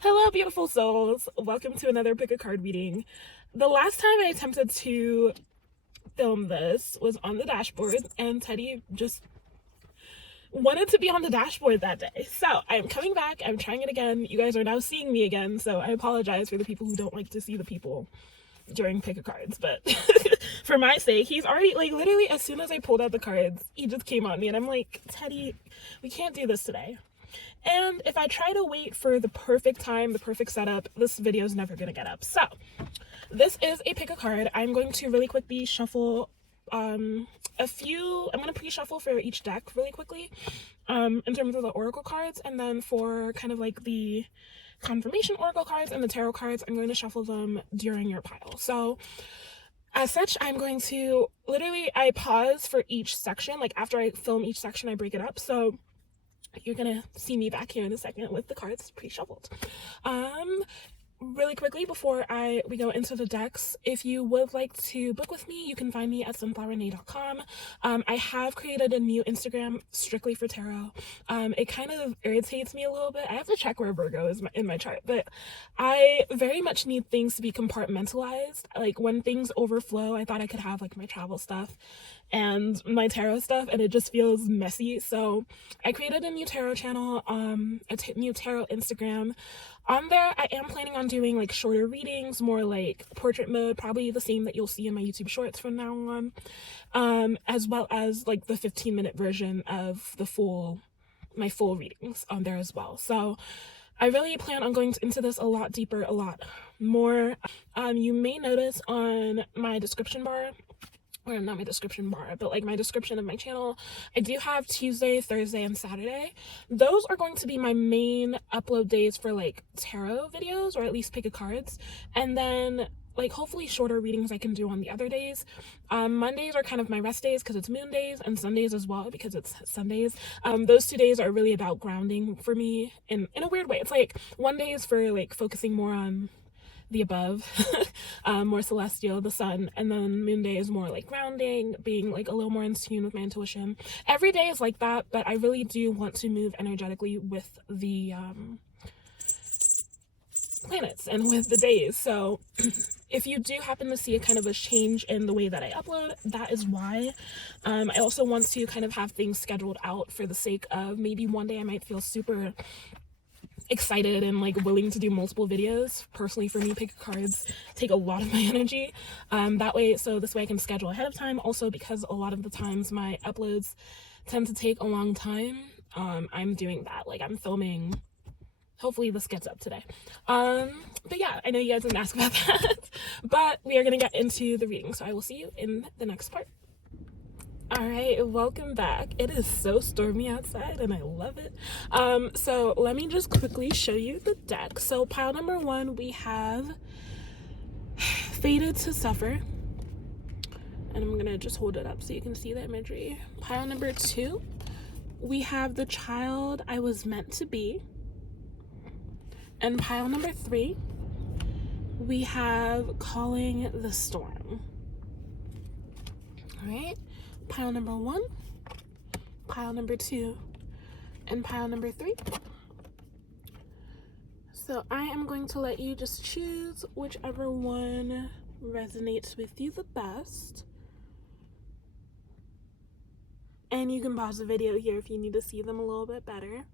Hello, beautiful souls. Welcome to another pick a card reading. The last time I attempted to film this was on the dashboard, and Teddy just wanted to be on the dashboard that day. So I'm coming back. I'm trying it again. You guys are now seeing me again, so I apologize for the people who don't like to see the people during pick a cards, but for my sake, he's already, like, literally as soon as I pulled out the cards, he just came on me, and I'm like, Teddy, we can't do this today. And if I try to wait for the perfect time, the perfect setup, this video is never going to get up. So this is a pick a card. I'm going to really quickly shuffle I'm going to pre-shuffle for each deck really quickly in terms of the oracle cards, and then for kind of like the confirmation oracle cards and the tarot cards, I'm going to shuffle them during your pile. So as such, I'm going to I pause for each section. Like after I film each section, I break it up. So you're gonna see me back here in a second with the cards pre-shuffled. Really quickly before we go into the decks, if you would like to book with me, you can find me at sunflowerrenee.com. I have created a new Instagram strictly for tarot. It kind of irritates me a little bit. I have to check where Virgo is in my chart, but I very much need things to be compartmentalized. Like when things overflow, I thought I could have like my travel stuff and my tarot stuff, and it just feels messy. So I created a new tarot channel, new tarot Instagram. On there, I am planning on doing like shorter readings, more like portrait mode, probably the same that you'll see in my YouTube shorts from now on, as well as like the 15-minute version of my full readings on there as well. So I really plan on going into this a lot deeper, a lot more. You may notice on my description bar, or not my description bar, but like my description of my channel, I do have Tuesday, Thursday, and Saturday. Those are going to be my main upload days for like tarot videos, or at least pick a cards. And then like hopefully shorter readings I can do on the other days. Mondays are kind of my rest days because it's moon days, and Sundays as well because it's Sundays. Those 2 days are really about grounding for me in a weird way. It's like one day is for like focusing more on the above, more celestial, the sun, and then moon day is more like grounding, being like a little more in tune with my intuition. Every day is like that, but I really do want to move energetically with the planets and with the days. So if you do happen to see a kind of a change in the way that I upload, that is why. I also want to kind of have things scheduled out for the sake of maybe one day I might feel super excited and like willing to do multiple videos. Personally, for me, pick cards take a lot of my energy, this way I can schedule ahead of time. Also, because a lot of the times my uploads tend to take a long time, I'm doing that. Like I'm filming, hopefully this gets up today, but yeah, I know you guys didn't ask about that, but we are gonna get into the reading, so I will see you in the next part. All right, welcome back. It is so stormy outside and I love it. So let me just quickly show you the deck. So pile number 1, we have Fated to Suffer, and I'm gonna just hold it up so you can see the imagery. Pile number 2, we have The Child I Was Meant to Be, and pile number 3, we have Calling the Storm. All right, pile number 1, pile number 2, and pile number 3. So I am going to let you just choose whichever one resonates with you the best. And you can pause the video here if you need to see them a little bit better.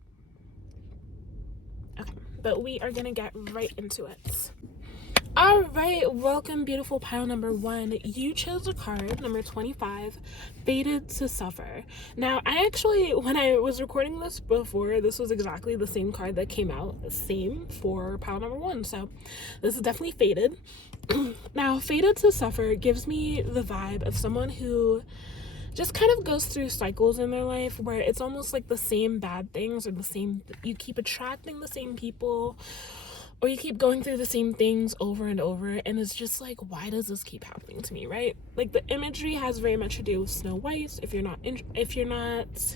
Okay, but we are gonna get right into it. All right, welcome, beautiful pile number 1. You chose a card, number 25, Fated to Suffer. Now, I actually, when I was recording this before, this was exactly the same card that came out, same for pile number 1. So this is definitely Fated. Now, Fated to Suffer gives me the vibe of someone who just kind of goes through cycles in their life where it's almost like the same bad things, or you keep attracting the same people, or you keep going through the same things over and over, and it's just like, why does this keep happening to me, right? Like the imagery has very much to do with Snow White. If you're not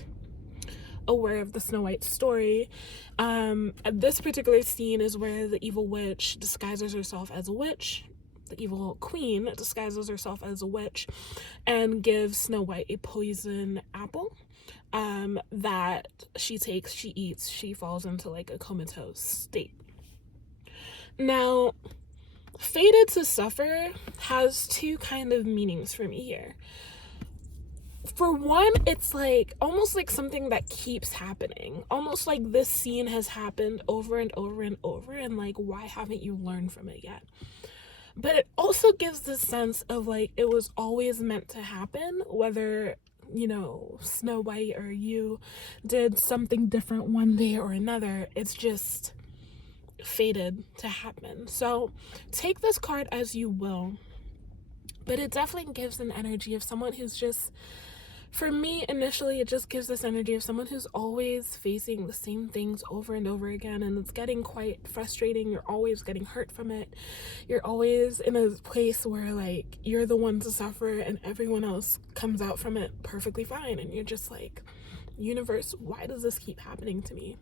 aware of the Snow White story, this particular scene is where the evil witch disguises herself as a witch. The evil queen disguises herself as a witch and gives Snow White a poison apple that she takes, she eats, she falls into like a comatose state. Now, fated to suffer has two kind of meanings for me here. For one, it's like almost like something that keeps happening, almost like this scene has happened over and over and over, and like, why haven't you learned from it yet? But it also gives this sense of like it was always meant to happen, whether, you know, Snow White or you did something different one day or another. It's just fated to happen. So take this card as you will, but it definitely gives an energy of someone who's just, for me, initially, it just gives this energy of someone who's always facing the same things over and over again, and it's getting quite frustrating. You're always getting hurt from it. You're always in a place where, like, you're the one to suffer, and everyone else comes out from it perfectly fine, and you're just like, universe, why does this keep happening to me?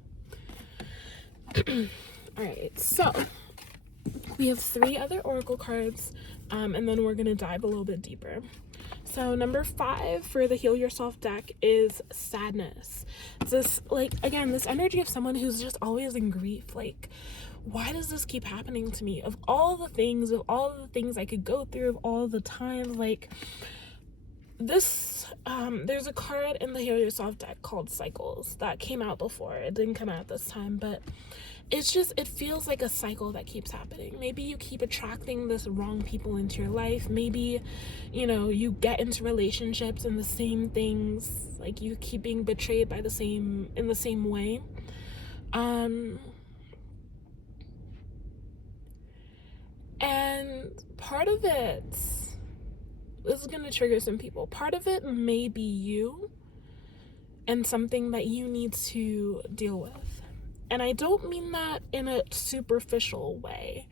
Alright, so we have 3 other oracle cards, and then we're going to dive a little bit deeper. So number 5 for the Heal Yourself deck is sadness. This, like, again, this energy of someone who's just always in grief. Like, why does this keep happening to me? Of all the things I could go through, of all the time, like, this, there's a card in the Heal Yourself deck called Cycles that came out before. It didn't come out this time, but it's just, it feels like a cycle that keeps happening. Maybe you keep attracting this wrong people into your life. Maybe, you know, you get into relationships and the same things, like you keep being betrayed by in the same way. And part of it, this is going to trigger some people. Part of it may be you and something that you need to deal with. And I don't mean that in a superficial way,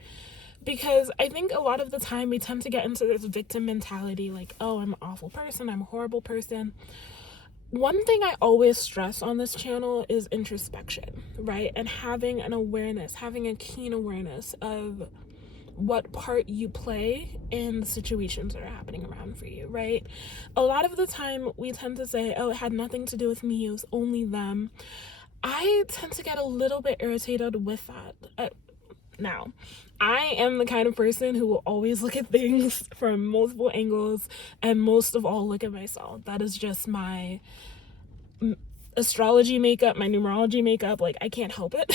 because I think a lot of the time we tend to get into this victim mentality, like, oh, I'm an awful person, I'm a horrible person. One thing I always stress on this channel is introspection, right? And having an awareness, having a keen awareness of what part you play in the situations that are happening around for you, right? A lot of the time we tend to say, oh, it had nothing to do with me, it was only them. I tend to get a little bit irritated with that. Now, I am the kind of person who will always look at things from multiple angles, and most of all look at myself. That is just my astrology makeup, my numerology makeup. Like, I can't help it.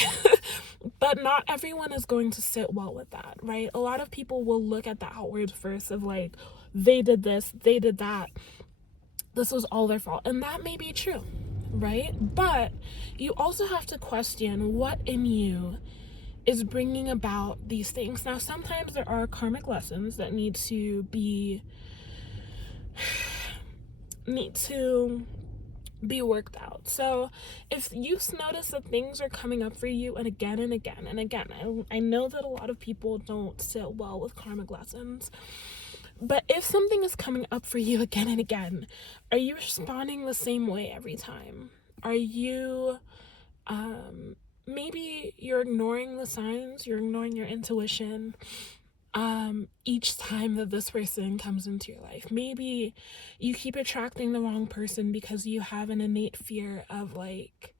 But not everyone is going to sit well with that, right? A lot of people will look at the outward first of like, they did this, they did that, this was all their fault. And that may be true, right? But you also have to question what in you is bringing about these things. Now, sometimes there are karmic lessons that need to be worked out. So if you notice that things are coming up for you and again, I know that a lot of people don't sit well with karmic lessons, but if something is coming up for you again and again, are you responding the same way every time? Are you, maybe you're ignoring the signs, you're ignoring your intuition, each time that this person comes into your life. Maybe you keep attracting the wrong person because you have an innate fear of like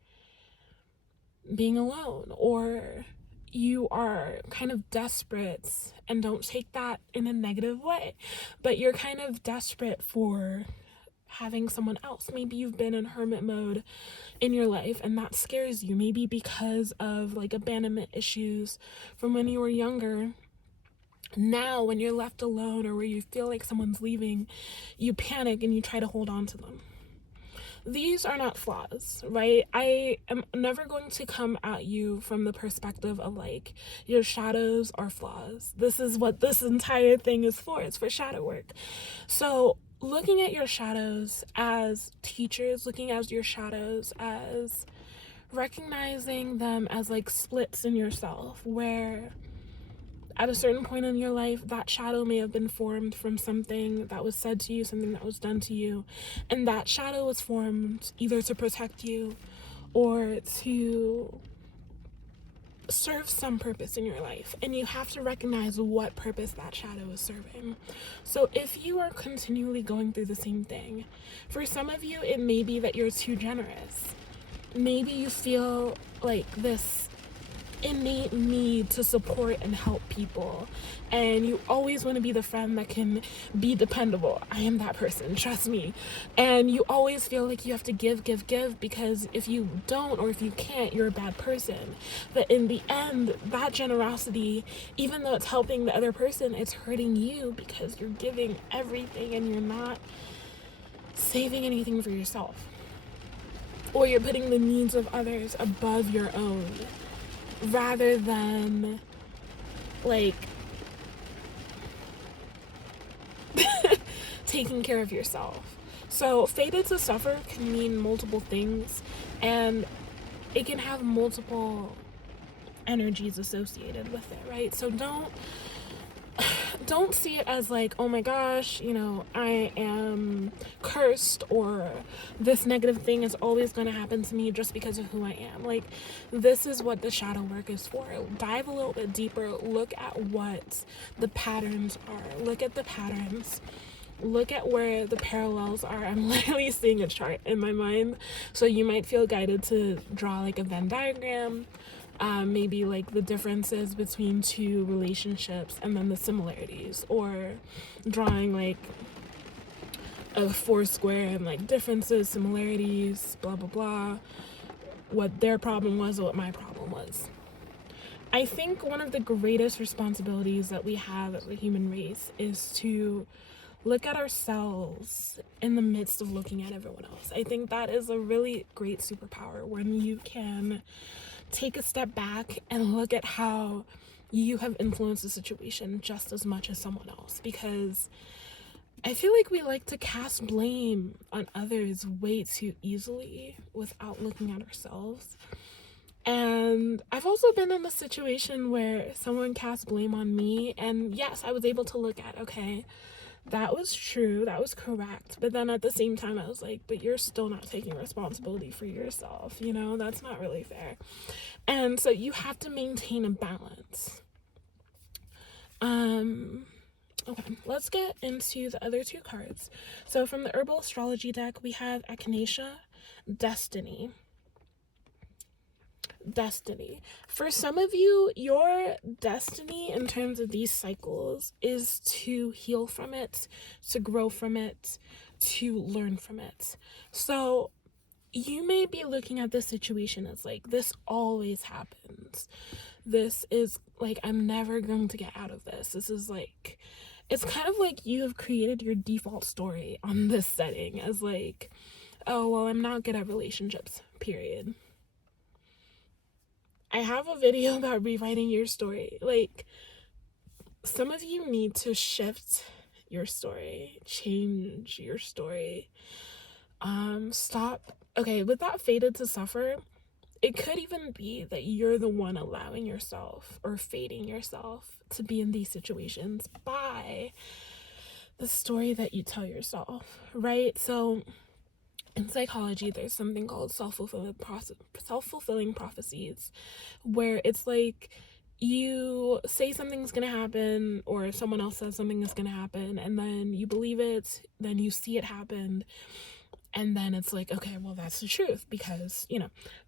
being alone, or you are kind of desperate, and don't take that in a negative way, but you're kind of desperate for having someone else. Maybe you've been in hermit mode in your life and that scares you, maybe because of like abandonment issues from when you were younger. Now when you're left alone or where you feel like someone's leaving, you panic and you try to hold on to them. These are not flaws, right? I am never going to come at you from the perspective of like your shadows are flaws. This is what this entire thing is for. It's for shadow work. So looking at your shadows as teachers, looking at your shadows as recognizing them as like splits in yourself, where at a certain point in your life, that shadow may have been formed from something that was said to you, something that was done to you. And that shadow was formed either to protect you or to serve some purpose in your life. And you have to recognize what purpose that shadow is serving. So if you are continually going through the same thing, for some of you, it may be that you're too generous. Maybe you feel like this innate need to support and help people, and you always want to be the friend that can be dependable. I am that person, trust me. And you always feel like you have to give, because if you don't, or if you can't, you're a bad person. But in the end, that generosity, even though it's helping the other person, it's hurting you, because you're giving everything and you're not saving anything for yourself, or you're putting the needs of others above your own, rather than like taking care of yourself. So fated to suffer can mean multiple things, and it can have multiple energies associated with it, right? So don't see it as like, oh my gosh, I am cursed, or this negative thing is always going to happen to me just because of who I am. Like, this is what the shadow work is for. Dive a little bit deeper. Look at what the patterns are. Look at the patterns. Look at where the parallels are. I'm literally seeing a chart in my mind, so you might feel guided to draw like a Venn diagram. Maybe like the differences between two relationships and then the similarities, or drawing like a four square and like differences, similarities, blah blah blah, what their problem was or what my problem was. I think one of the greatest responsibilities that we have as a human race is to look at ourselves in the midst of looking at everyone else. I think that is a really great superpower, when you can take a step back and look at how you have influenced the situation just as much as someone else. Because I feel like we like to cast blame on others way too easily without looking at ourselves. And I've also been in a situation where someone cast blame on me, and yes, I was able to look at, okay, that was true, that was correct, but then at the same time I was like, but you're still not taking responsibility for yourself, that's not really fair. And so you have to maintain a balance. Okay, let's get into the other two cards. So from the herbal astrology deck, we have Echinacea, Destiny. For some of you, your destiny in terms of these cycles is to heal from it, to grow from it, to learn from it. So you may be looking at this situation as like, this always happens. This is like, I'm never going to get out of this. This is like, it's kind of like you have created your default story on this setting as like, oh, well, I'm not good at relationships, period. I have a video about rewriting your story. Like, some of you need to shift your story, change your story. Stop. Okay, with that fated to suffer, it could even be that you're the one allowing yourself or fating yourself to be in these situations by the story that you tell yourself, right? So in psychology, there's something called self-fulfilling prophecies, where it's like you say something's gonna happen, or someone else says something is gonna happen, and then you believe it, then you see it happen, and then it's like, okay, well, that's the truth, because,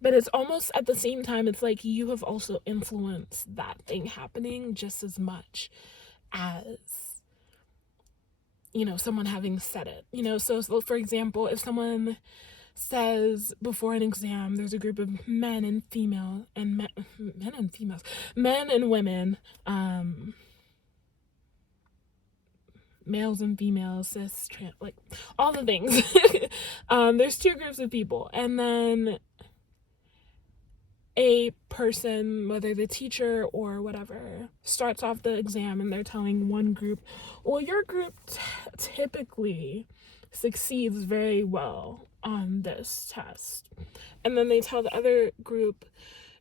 but it's almost at the same time, it's like you have also influenced that thing happening just as much as someone having said it, so for example, if someone says before an exam, there's a group of men and women, males and females, cis, trans, like all the things. There's two groups of people, and then a person, whether the teacher or whatever, starts off the exam and they're telling one group, well, your group typically succeeds very well on this test. And then they tell the other group,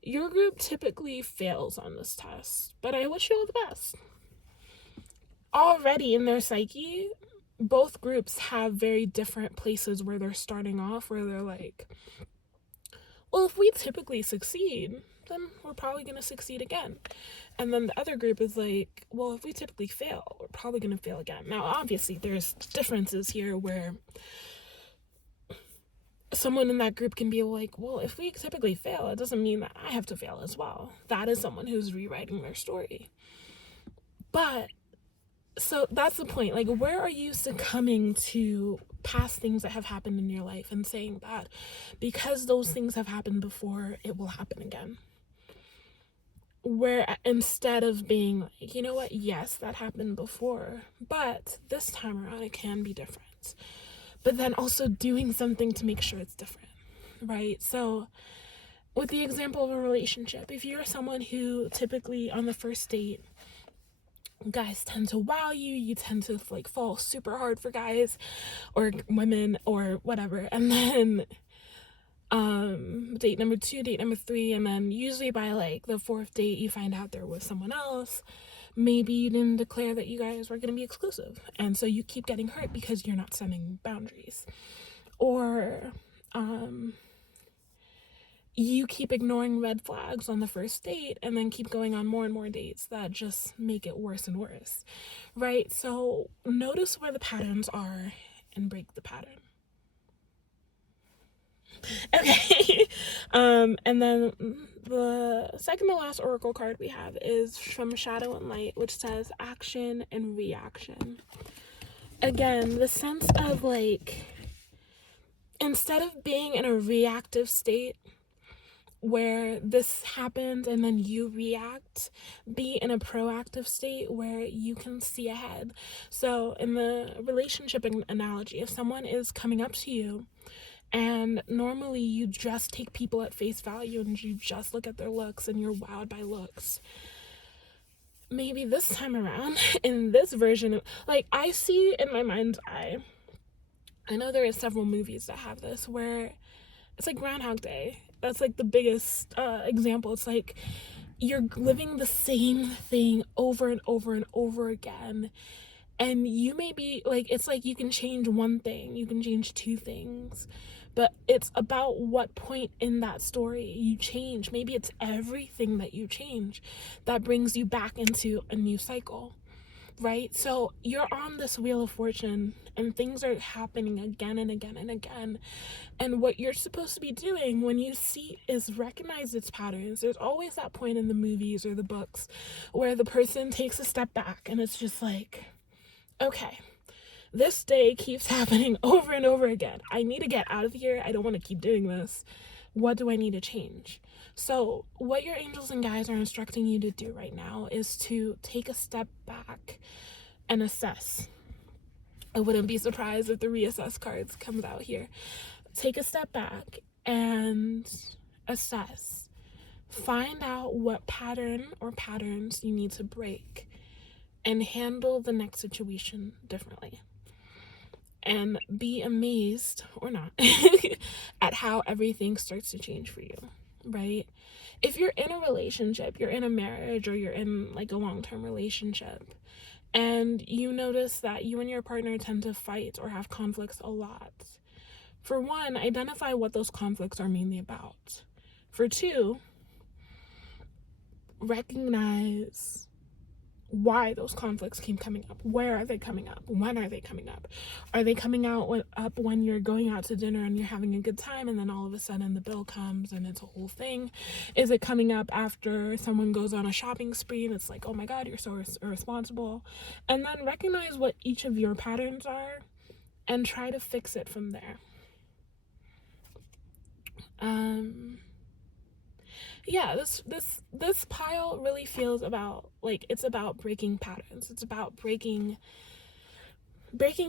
your group typically fails on this test, but I wish you all the best. Already in their psyche, both groups have very different places where they're starting off, where they're like, well, if we typically succeed, then we're probably going to succeed again. And then the other group is like, well, if we typically fail, we're probably going to fail again. Now, obviously, there's differences here where someone in that group can be like, well, if we typically fail, it doesn't mean that I have to fail as well. That is someone who's rewriting their story. But so that's the point. Like, where are you succumbing to past things that have happened in your life and saying that because those things have happened before, it will happen again? Where instead of being like, you know what, yes, that happened before, but this time around it can be different. But then also doing something to make sure it's different, right? So with the example of a relationship, if you're someone who typically on the first date, guys tend to wow you, you tend to like fall super hard for guys or women or whatever, and then date number 2, date number 3, and then usually by like the 4th date you find out there was someone else. Maybe you didn't declare that you guys were going to be exclusive, and so you keep getting hurt because you're not setting boundaries. Or you keep ignoring red flags on the first date and then keep going on more and more dates that just make it worse and worse, right? So notice where the patterns are and break the pattern. Okay. And then the second to last oracle card we have is from Shadow and Light, which says action and reaction. Again, the sense of like, instead of being in a reactive state where this happens and then you react, be in a proactive state where you can see ahead. So in the relationship analogy, if someone is coming up to you and normally you just take people at face value and you just look at their looks and you're wowed by looks, maybe this time around in this version of, like, I see in my mind's eye, I know there are several movies that have this where it's like Groundhog Day. That's like the biggest example. It's like you're living the same thing over and over and over again. And you may be like, it's like you can change one thing, you can change 2 things, but it's about what point in that story you change. Maybe it's everything that you change that brings you back into a new cycle, right? So you're on this wheel of fortune and things are happening again and again and again. And what you're supposed to be doing when you see is recognize its patterns. There's always that point in the movies or the books where the person takes a step back and it's just like, okay, this day keeps happening over and over again. I need to get out of here. I don't want to keep doing this. What do I need to change? So what your angels and guides are instructing you to do right now is to take a step back and assess. I wouldn't be surprised if the reassess cards comes out here. Take a step back and assess. Find out what pattern or patterns you need to break and handle the next situation differently. And be amazed, or not, at how everything starts to change for you, right? If you're in a relationship, you're in a marriage, or you're in like a long-term relationship, and you notice that you and your partner tend to fight or have conflicts a lot, for one, identify what those conflicts are mainly about. For 2, recognize why those conflicts keep coming up. Where are they coming up? When are they coming up? Are they coming up when you're going out to dinner and you're having a good time and then all of a sudden the bill comes and it's a whole thing? Is it coming up after someone goes on a shopping spree and it's like, oh my God, you're so irresponsible? And then recognize what each of your patterns are and try to fix it from there. Yeah, this pile really feels about like it's about breaking patterns. It's about breaking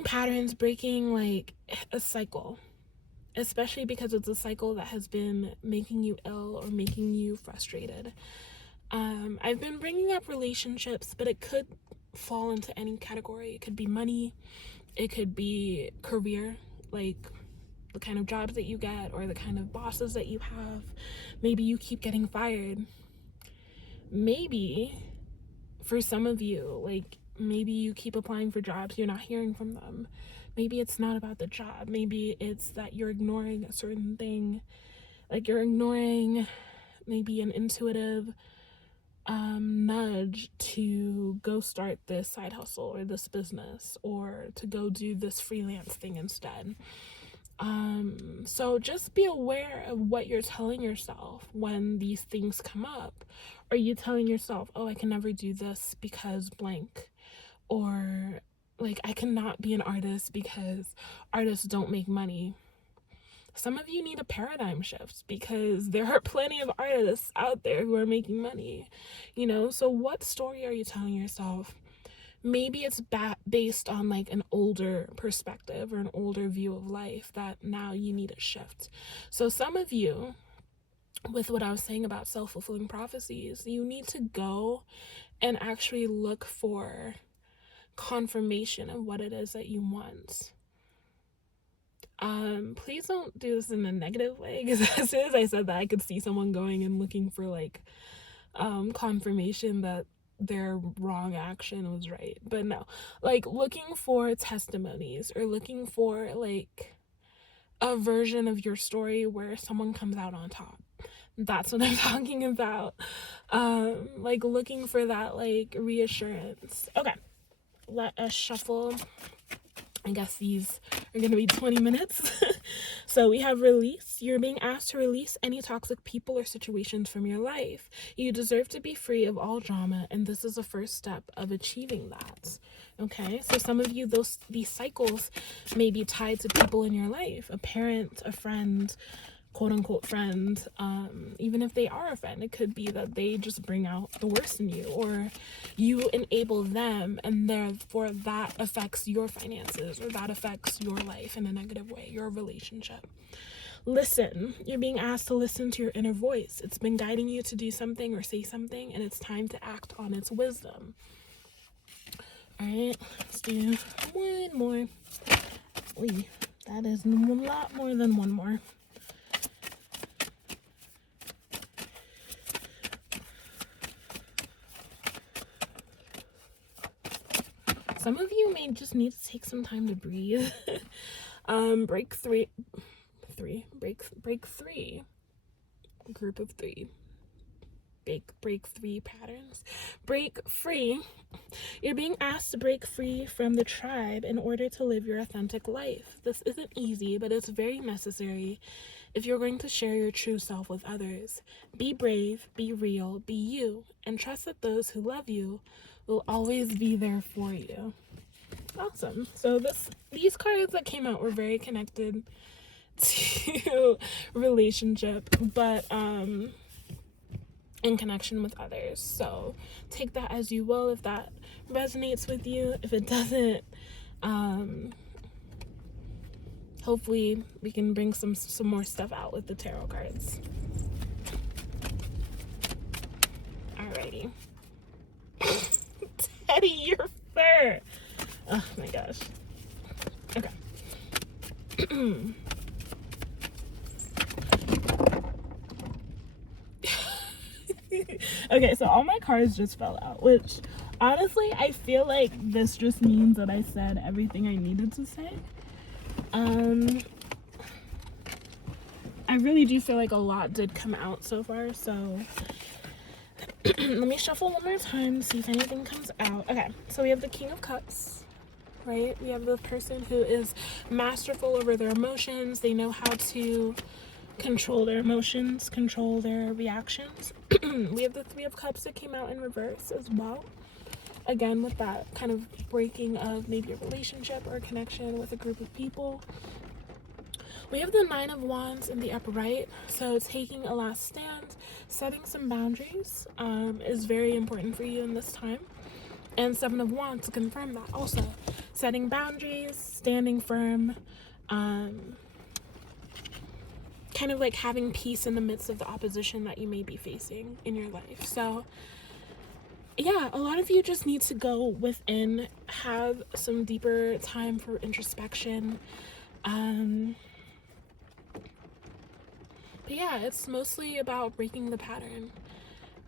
patterns, breaking like a cycle, especially because it's a cycle that has been making you ill or making you frustrated. I've been bringing up relationships, but it could fall into any category. It could be money, it could be career, like the kind of jobs that you get or the kind of bosses that you have. Maybe you keep getting fired. Maybe for some of you, like maybe you keep applying for jobs, you're not hearing from them. Maybe it's not about the job. Maybe it's that you're ignoring a certain thing. Like you're ignoring maybe an intuitive nudge to go start this side hustle or this business or to go do this freelance thing instead. So just be aware of what you're telling yourself when these things come up. Are you telling yourself, oh, I can never do this because blank? Or like, I cannot be an artist because artists don't make money. Some of you need a paradigm shift because there are plenty of artists out there who are making money, you know? So what story are you telling yourself? Maybe it's based on like an older perspective or an older view of life that now you need a shift. So some of you, with what I was saying about self-fulfilling prophecies, you need to go and actually look for confirmation of what it is that you want. Please don't do this in a negative way, because as soon as I said that, I could see someone going and looking for like confirmation that their wrong action was right. But no, like looking for testimonies or looking for like a version of your story where someone comes out on top. That's what I'm talking about. Like looking for that like reassurance. Okay, let us shuffle. I guess these are going to be 20 minutes. So we have release. You're being asked to release any toxic people or situations from your life. You deserve to be free of all drama, and this is the first step of achieving that. Okay, so some of you, these cycles may be tied to people in your life, a parent, a friend, quote unquote friend. Even if they are a friend, it could be that they just bring out the worst in you, or you enable them, and therefore that affects your finances, or that affects your life in a negative way, your relationship. Listen. You're being asked to listen to your inner voice. It's been guiding you to do something or say something, and it's time to act on its wisdom. All right, let's do one more. That is a lot more than one more. Some of you may just need to take some time to breathe. Break three. Group of three. Break three patterns. Break free. You're being asked to break free from the tribe in order to live your authentic life. This isn't easy, but it's very necessary if you're going to share your true self with others. Be brave, be real, be you, and trust that those who love you will always be there for you. Awesome. So these cards that came out were very connected to relationship, but in connection with others. So take that as you will, if that resonates with you. If it doesn't, hopefully we can bring some more stuff out with the tarot cards. Alrighty. Teddy, your fur. Oh my gosh. Okay. Okay, so all my cards just fell out, which honestly I feel like this just means that I said everything I needed to say. I really do feel like a lot did come out so far, so let me shuffle one more time, see if anything comes out. Okay, so we have the King of Cups, right? We have the person who is masterful over their emotions. They know how to control their emotions, control their reactions. We have the Three of Cups that came out in reverse as well. Again, with that kind of breaking of maybe a relationship or a connection with a group of people. We have the Nine of Wands in the upper right. So taking a last stand, setting some boundaries is very important for you in this time. And Seven of Wands to confirm that also. Setting boundaries, standing firm, kind of like having peace in the midst of the opposition that you may be facing in your life. So yeah, a lot of you just need to go within, have some deeper time for introspection. But yeah, it's mostly about breaking the pattern,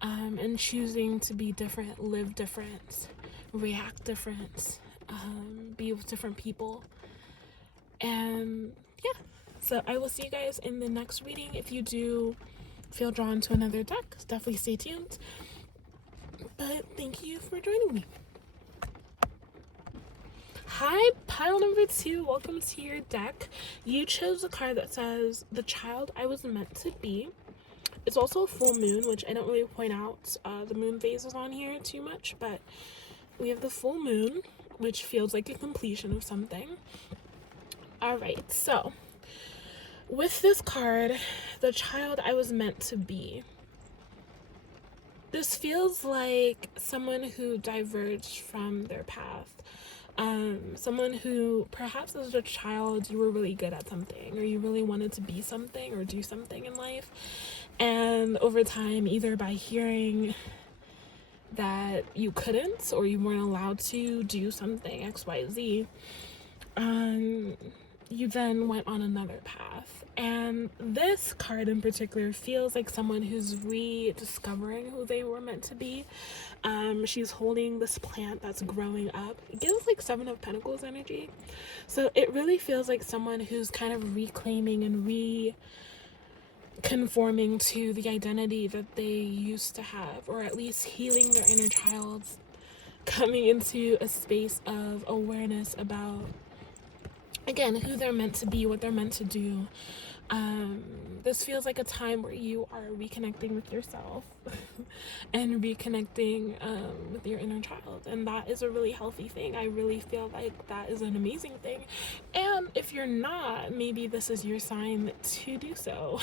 and choosing to be different, live different, react different, be with different people. And yeah, so I will see you guys in the next reading. If you do feel drawn to another deck, definitely stay tuned. But thank you for joining me. Hi, pile number number 2, welcome to your deck. You chose a card that says, the child I was meant to be. It's also a full moon, which I don't really point out the moon phases on here too much, but we have the full moon, which feels like a completion of something. All right, so with this card, the child I was meant to be. This feels like someone who diverged from their path. Someone who perhaps as a child you were really good at something, or you really wanted to be something or do something in life, and over time, either by hearing that you couldn't or you weren't allowed to do something XYZ, you then went on another path. And this card in particular feels like someone who's rediscovering who they were meant to be. She's holding this plant that's growing up. It gives like 7 of Pentacles energy. So it really feels like someone who's kind of reclaiming and reconforming to the identity that they used to have, or at least healing their inner child, coming into a space of awareness about, again, who they're meant to be, what they're meant to do. This feels like a time where you are reconnecting with yourself and reconnecting with your inner child, and that is a really healthy thing. I really feel like that is an amazing thing, and if you're not, maybe this is your sign to do so.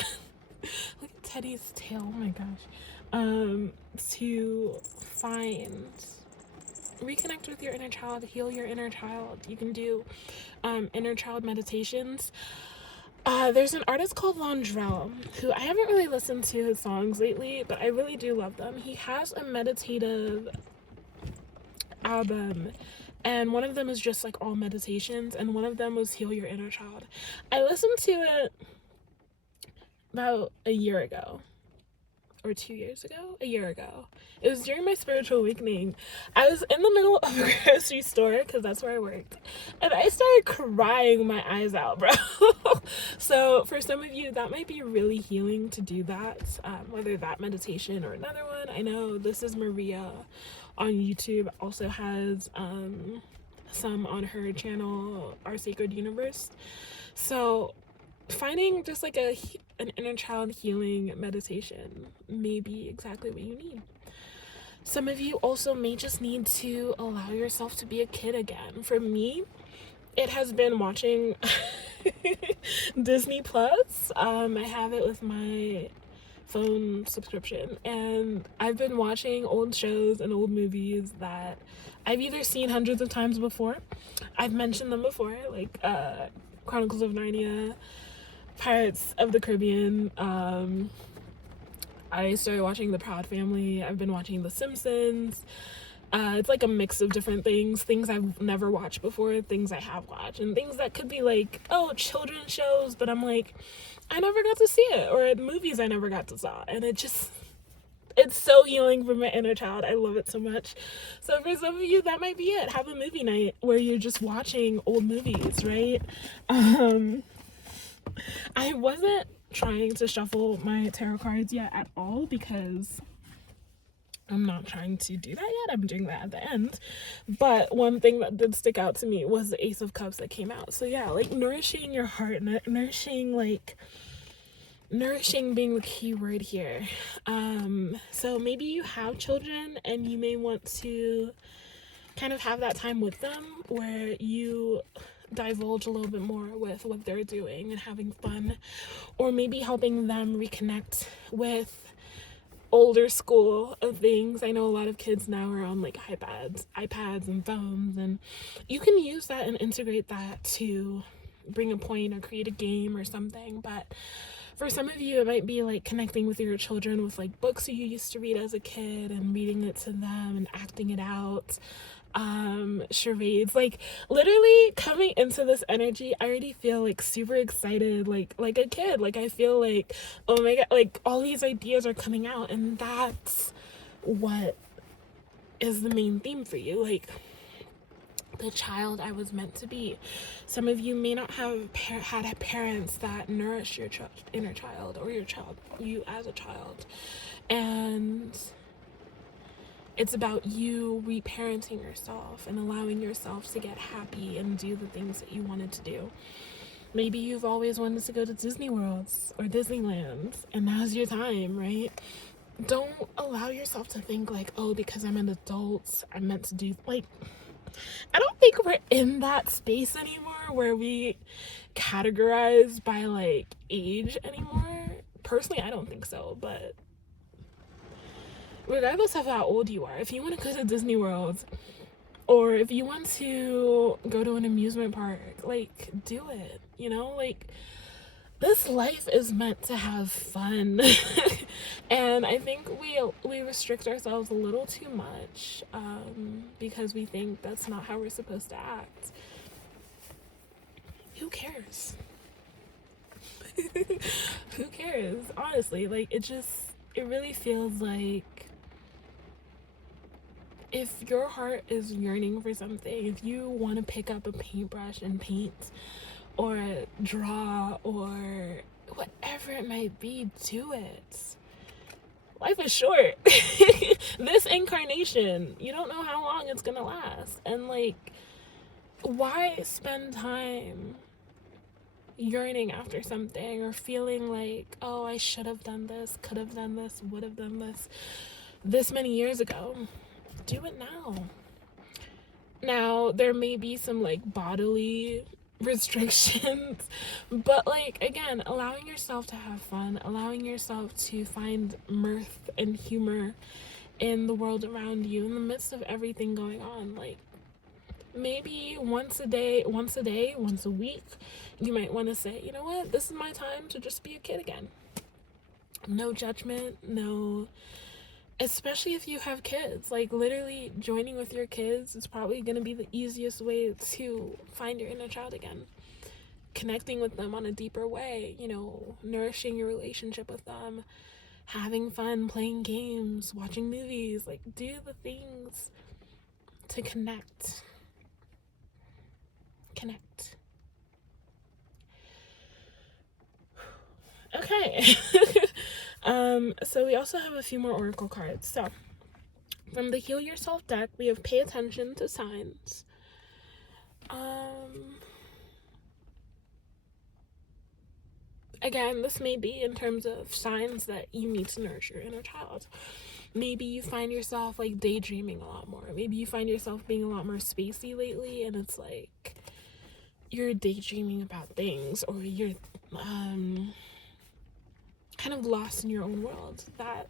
Look at Teddy's tail, oh my gosh. To reconnect with your inner child, heal your inner child. You can do inner child meditations. There's an artist called Londrell, who I haven't really listened to his songs lately, but I really do love them. He has a meditative album, and one of them is just like all meditations, and one of them was Heal Your Inner Child. I listened to it about a year ago, or 2 years ago, a year ago. It was during my spiritual awakening. I was in the middle of a grocery store, because that's where I worked, and I started crying my eyes out, bro. So for some of you, that might be really healing to do that, whether that meditation or another one. I know This Is Maria on YouTube also has some on her channel, Our Sacred Universe. So finding just like an inner child healing meditation may be exactly what you need. Some of you also may just need to allow yourself to be a kid again. For me, it has been watching Disney Plus. I have it with my phone subscription, and I've been watching old shows and old movies that I've either seen hundreds of times before. I've mentioned them before, like Chronicles of Narnia, Pirates of the Caribbean. I started watching The Proud Family. I've been watching The Simpsons. It's like a mix of different things I've never watched before, things I have watched, and things that could be like, oh, children's shows, but I'm like, I never got to see it, or movies I never got to saw, and it's so healing for my inner child. I love it so much. So for some of you, that might be it. Have a movie night where you're just watching old movies, right? I wasn't trying to shuffle my tarot cards yet at all, because I'm not trying to do that yet. I'm doing that at the end. But one thing that did stick out to me was the Ace of Cups that came out. So yeah, like nourishing your heart, nourishing being the key word here. So maybe you have children and you may want to kind of have that time with them where you divulge a little bit more with what they're doing and having fun, or maybe helping them reconnect with older school of things. I know a lot of kids now are on like iPads and phones, and you can use that and integrate that to bring a point or create a game or something. But for some of you, it might be like connecting with your children with like books you used to read as a kid and reading it to them and acting it out. Charades, like literally coming into this energy, I already feel like super excited, like a kid. Like I feel like, oh my god, like all these ideas are coming out, and that's what is the main theme for you, like the child I was meant to be. Some of you may not have had parents that nourish your inner child, or you as a child, and It's about you reparenting yourself and allowing yourself to get happy and do the things that you wanted to do. Maybe you've always wanted to go to Disney Worlds or Disneyland, and now's your time, right? Don't allow yourself to think like, oh, because I'm an adult, I'm meant to do, like, I don't think we're in that space anymore where we categorize by, like, age anymore. Personally, I don't think so, but regardless of how old you are, if you want to go to Disney World, or if you want to go to an amusement park, like, do it, you know? Like, this life is meant to have fun. And I think we restrict ourselves a little too much because we think that's not how we're supposed to act. Who cares? Who cares? Honestly, like, it really feels like if your heart is yearning for something, if you want to pick up a paintbrush and paint or draw or whatever it might be, do it. Life is short. This incarnation, you don't know how long it's gonna last. And, like, why spend time yearning after something or feeling like, oh, I should have done this, could have done this, would have done this many years ago? Do it now. Now, there may be some, like, bodily restrictions, but, like, again, allowing yourself to have fun, allowing yourself to find mirth and humor in the world around you in the midst of everything going on. Like, maybe once a week, you might want to say, you know what, this is my time to just be a kid again. No judgment, no, especially if you have kids. Like, literally joining with your kids is probably going to be the easiest way to find your inner child again. Connecting with them on a deeper way, you know, nourishing your relationship with them, having fun, playing games, watching movies. Like, do the things to connect. Okay. So we also have a few more oracle cards. So from the Heal Yourself deck, we have Pay Attention to Signs. Again, this may be in terms of signs that you need to nourish your inner child. Maybe you find yourself, like, daydreaming a lot more. Maybe you find yourself being a lot more spacey lately, and it's like you're daydreaming about things, or you're kind of lost in your own world. That,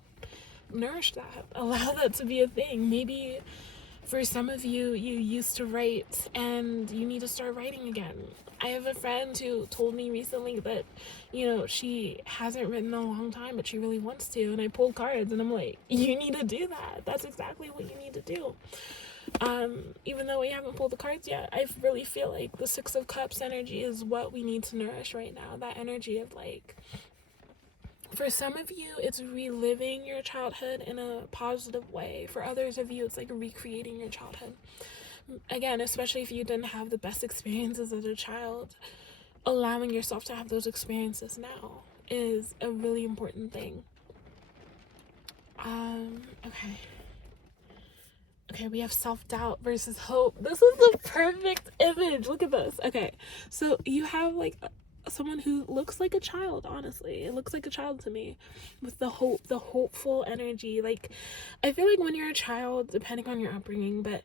nourish that. Allow that to be a thing. Maybe for some of you, you used to write and you need to start writing again. I have a friend who told me recently that, you know, she hasn't written in a long time, but she really wants to. And I pulled cards and I'm like, you need to do that. That's exactly what you need to do. Even though we haven't pulled the cards yet, I really feel like the Six of Cups energy is what we need to nourish right now. That energy of, like, for some of you, it's reliving your childhood in a positive way. For others of you, it's like recreating your childhood. Again, especially if you didn't have the best experiences as a child, allowing yourself to have those experiences now is a really important thing. Okay, we have self-doubt versus hope. This is the perfect image. Look at this. Okay, so you have, like, someone who looks like a child. Honestly, it looks like a child to me, with the hopeful energy. Like, I feel like when you're a child, depending on your upbringing, but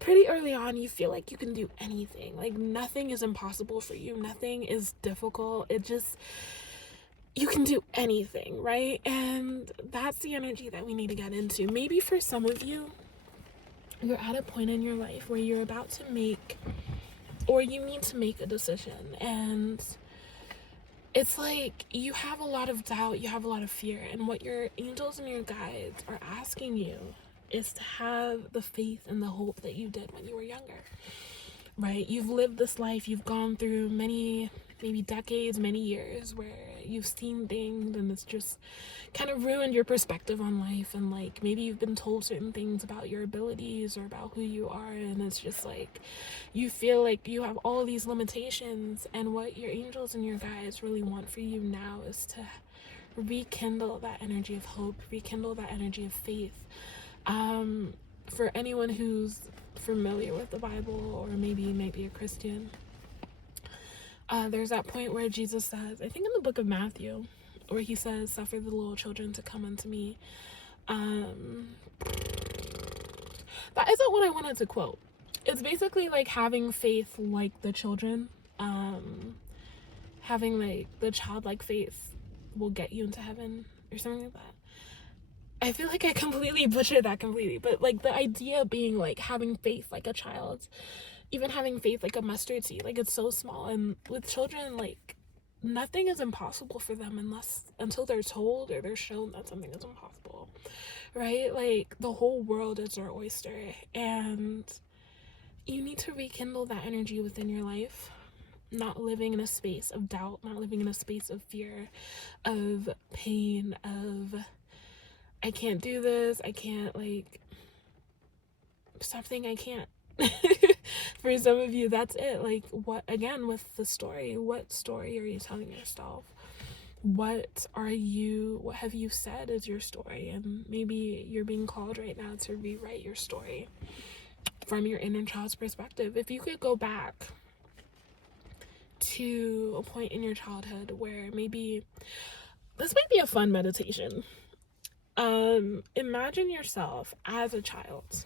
pretty early on, you feel like you can do anything. Like, nothing is impossible for you, nothing is difficult. You can do anything, right? And that's the energy that we need to get into. Maybe for some of you, you're at a point in your life where you're about to make, or you need to make, a decision, and it's like you have a lot of doubt, you have a lot of fear, and what your angels and your guides are asking you is to have the faith and the hope that you did when you were younger, right? You've lived this life, you've gone through many, maybe decades, many years where you've seen things and it's just kind of ruined your perspective on life, and, like, maybe you've been told certain things about your abilities or about who you are, and it's just like you feel like you have all these limitations, and what your angels and your guides really want for you now is to rekindle that energy of hope, rekindle that energy of faith, For anyone who's familiar with the Bible, or maybe you might be a Christian, there's that point where Jesus says, I think in the book of Matthew, where he says, suffer the little children to come unto me. That isn't what I wanted to quote. It's basically like having faith like the children. Having like the childlike faith will get you into heaven, or something like that. I feel like I completely butchered that completely, but like the idea being like having faith like a child, even having faith like a mustard seed, like it's so small. And with children, like nothing is impossible for them until they're told or they're shown that something is impossible, right? Like the whole world is their oyster, and you need to rekindle that energy within your life. Not living in a space of doubt, not living in a space of fear, of pain, of I can't do this, I can't, like, stop saying I can't. For some of you, that's it. Like, what, again, with the story, what story are you telling yourself? What have you said is your story? And maybe you're being called right now to rewrite your story from your inner child's perspective. If you could go back to a point in your childhood where maybe, this might be a fun meditation. Imagine yourself as a child.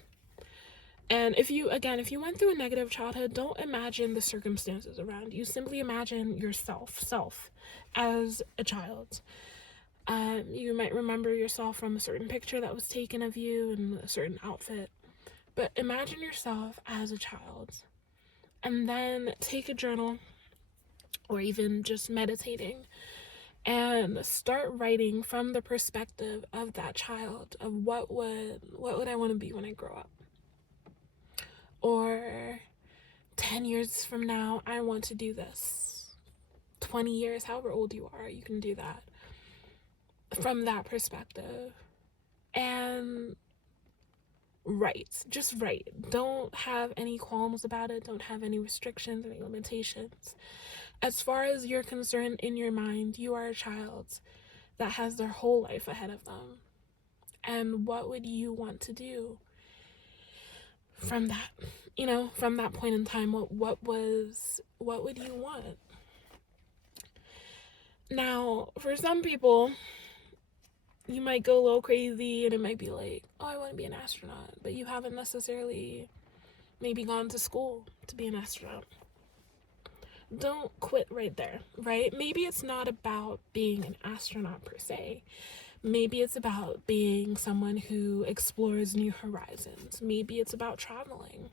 And if you went through a negative childhood, don't imagine the circumstances around you. Simply imagine yourself, as a child. You might remember yourself from a certain picture that was taken of you in a certain outfit. But imagine yourself as a child. And then take a journal, or even just meditating, and start writing from the perspective of that child, of what would I want to be when I grow up, or 10 years from now I want to do this, 20 years, however old you are, you can do that from that perspective. And just write. Don't have any qualms about it, don't have any restrictions, any limitations. As far as you're concerned, in your mind, you are a child that has their whole life ahead of them. And what would you want to do from that? From that point in time, what would you want? Now, for some people, you might go a little crazy and it might be like, oh, I want to be an astronaut, but you haven't necessarily maybe gone to school to be an astronaut. Don't quit right there, right? Maybe it's not about being an astronaut per se. Maybe it's about being someone who explores new horizons. Maybe it's about traveling.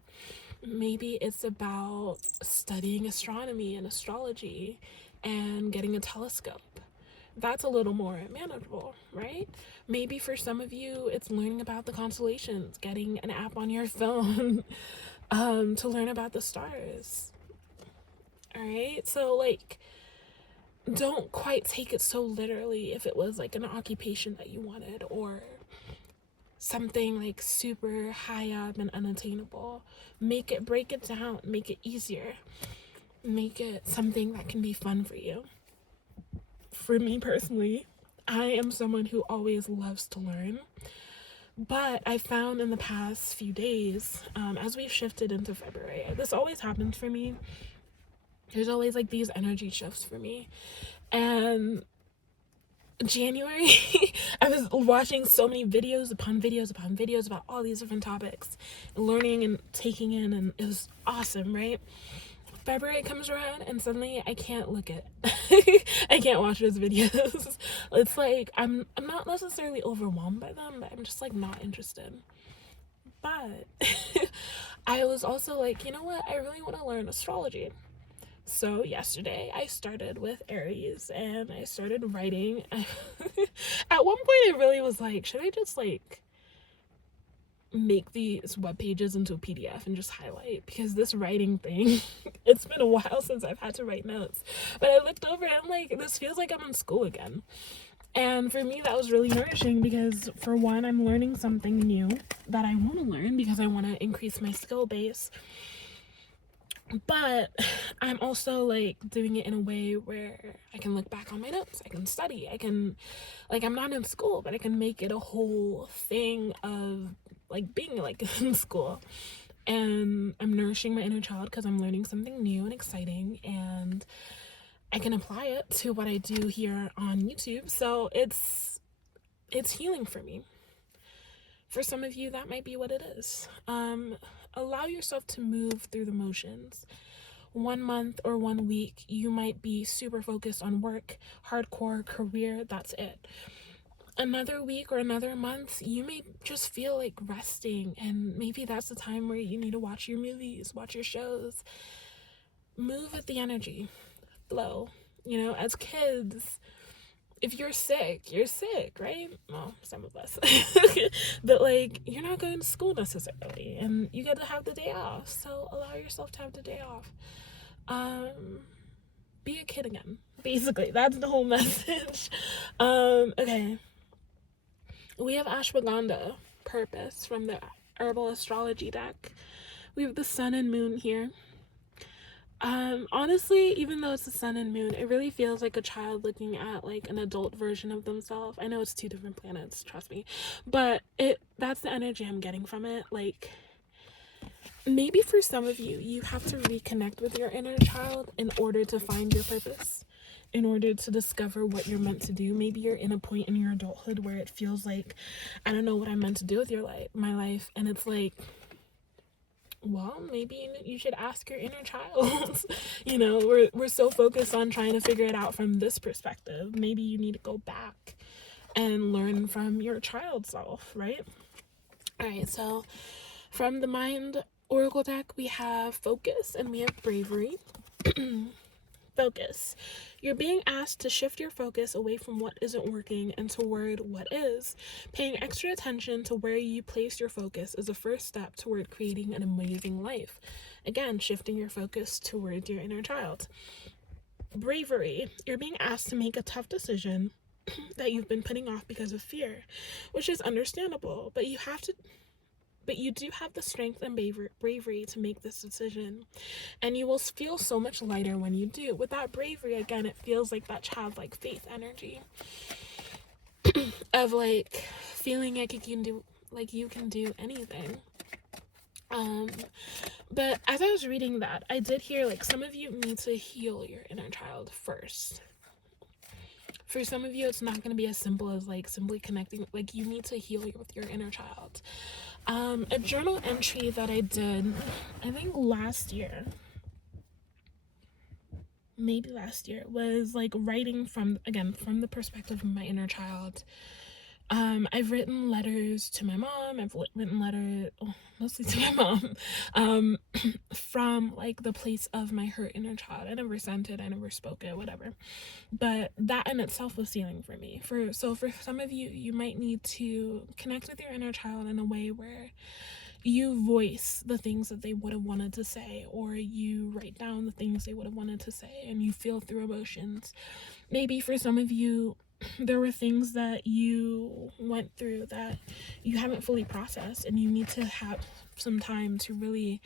Maybe it's about studying astronomy and astrology and getting a telescope. That's a little more manageable, right? Maybe for some of you, it's learning about the constellations, getting an app on your phone to learn about the stars. All right, so like, don't quite take it so literally if it was like an occupation that you wanted, or something like super high up and unattainable. Break it down, make it easier, make it something that can be fun for you. For me personally, I am someone who always loves to learn, but I found in the past few days, as we've shifted into February, this always happens for me. There's always like these energy shifts for me. And January, I was watching so many videos upon videos about all these different topics, learning and taking in, and it was awesome, right? February comes around and suddenly I can't look at I can't watch those videos. It's like I'm not necessarily overwhelmed by them, but I'm just like not interested. But I was also like, you know what? I really want to learn astrology. So yesterday I started with Aries and I started writing. At one point I really was like, should I just like make these web pages into a PDF and just highlight? Because this writing thing, it's been a while since I've had to write notes. But I looked over and I'm like, this feels like I'm in school again. And for me, that was really nourishing because, for one, I'm learning something new that I want to learn because I want to increase my skill base. But I'm also like doing it in a way where I can look back on my notes, I can study, I can, like, I'm not in school, but I can make it a whole thing of like being like in school, and I'm nourishing my inner child because I'm learning something new and exciting, and I can apply it to what I do here on YouTube. So it's healing for me. For some of you, that might be what it is. Allow yourself to move through the motions. 1 month or 1 week, you might be super focused on work, hardcore career, that's it. Another week or another month, you may just feel like resting, and maybe that's the time where you need to watch your movies, watch your shows. Move with the energy, flow. You know, as kids, if you're sick, right? Well, some of us. But like, you're not going to school necessarily, and you get to have the day off. So allow yourself to have the day off. Be a kid again. Basically, that's the whole message. Okay. We have ashwagandha, purpose, from the herbal astrology deck. We have the sun and moon here. Honestly, even though it's the sun and moon, it really feels like a child looking at like an adult version of themselves. I know it's 2 different planets, trust me, but that's the energy I'm getting from it. Like, maybe for some of you, you have to reconnect with your inner child in order to find your purpose, in order to discover what you're meant to do. Maybe you're in a point in your adulthood where it feels like, I don't know what I'm meant to do with my life, and it's like, well, maybe you should ask your inner child. You know, we're so focused on trying to figure it out from this perspective. Maybe you need to go back and learn from your child self, right? All right, so from the Mind Oracle deck, we have focus and we have bravery. Focus. You're being asked to shift your focus away from what isn't working and toward what is. Paying extra attention to where you place your focus is a first step toward creating an amazing life. Again, shifting your focus toward your inner child. Bravery. You're being asked to make a tough decision that you've been putting off because of fear, which is understandable, but you do have the strength and bravery to make this decision, and you will feel so much lighter when you do. With that bravery, again, it feels like that childlike faith energy of like feeling like you can do anything. But as I was reading that, I did hear like some of you need to heal your inner child first. For some of you, it's not going to be as simple as like simply connecting. Like, you need to heal with your inner child. A journal entry that I did, I think maybe last year, was like writing from the perspective of my inner child. I've written letters to my mom. I've written letters, mostly to my mom, from like the place of my hurt inner child. I never sent it, I never spoke it, whatever. But that in itself was healing for me. For some of you, you might need to connect with your inner child in a way where you voice the things that they would have wanted to say, or you write down the things they would have wanted to say, and you feel through emotions. Maybe for some of you, there were things that you went through that you haven't fully processed, and you need to have some time to really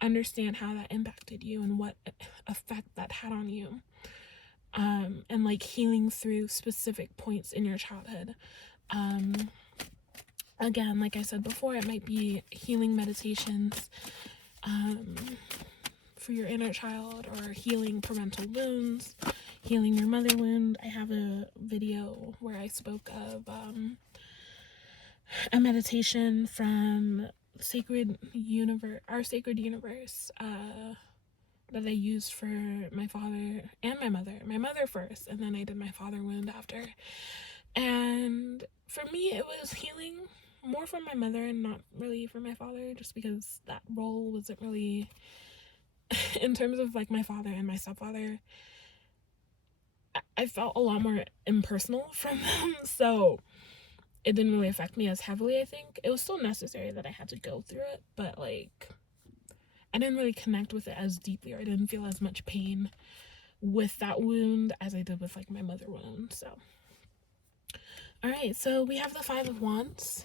understand how that impacted you and what effect that had on you. And like healing through specific points in your childhood. Again, like I said before, it might be healing meditations for your inner child, or healing parental wounds, healing your mother wound. I have a video where I spoke of a meditation from our sacred universe that I used for my father and my mother first, and then I did my father wound after. And for me, it was healing more from my mother and not really from my father, just because that role wasn't really in terms of like my father and my stepfather, I felt a lot more impersonal from them, so it didn't really affect me as heavily. I think it was still necessary that I had to go through it, but like I didn't really connect with it as deeply, or I didn't feel as much pain with that wound as I did with like my mother wound. So all right, so we have the 5 of Wands,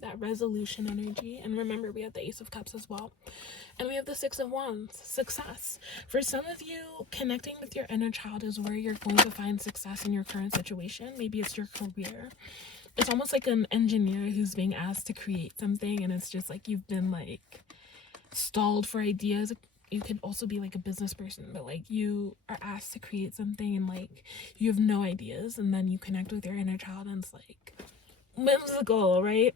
that resolution energy, and remember we have the Ace of Cups as well, and we have the 6 of Wands, success. For some of you, connecting with your inner child is where you're going to find success in your current situation. Maybe it's your career, it's almost like an engineer who's being asked to create something, and it's just like you've been like stalled for ideas. You could also be like a business person, but like you are asked to create something and like you have no ideas, and then you connect with your inner child and it's like whimsical, right?